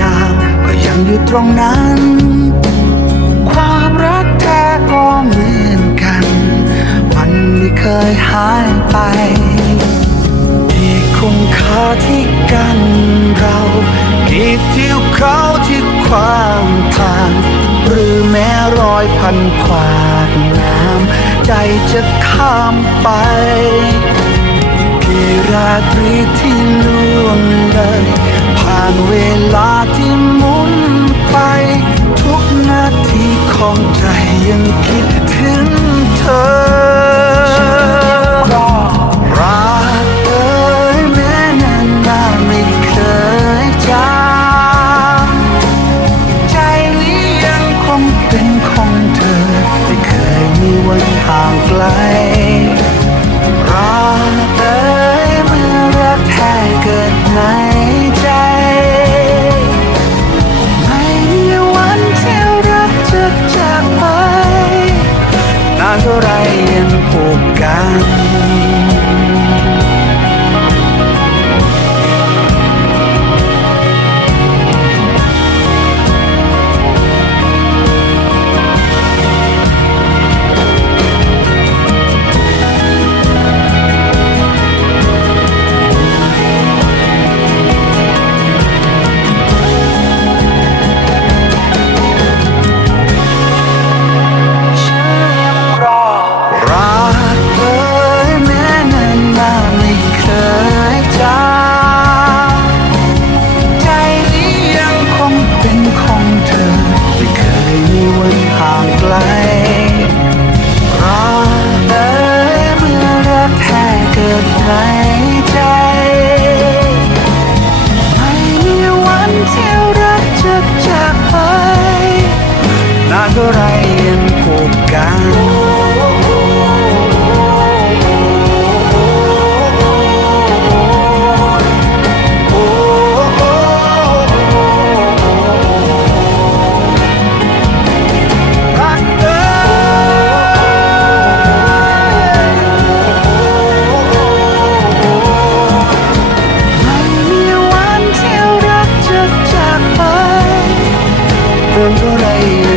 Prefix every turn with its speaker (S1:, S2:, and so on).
S1: ดาว ก็ยังอยู่ตรงนั้น ความรักแท้ก็เหมือนกัน มันไม่เคยหายไป ที่คุณค่าที่กันเรากี่ที่เขาที่ขวางทาง หรือแม้รอยพันขวากน้ำใจจะข้ามไปกี่ราตรีที่ล่วงเลย ผ่านเวลาที่หมุนไป ทุกนาทีของใจ ไม่มีวันที่รักจะจากไปนานเไรยังผูกกัน বন্ধুরাই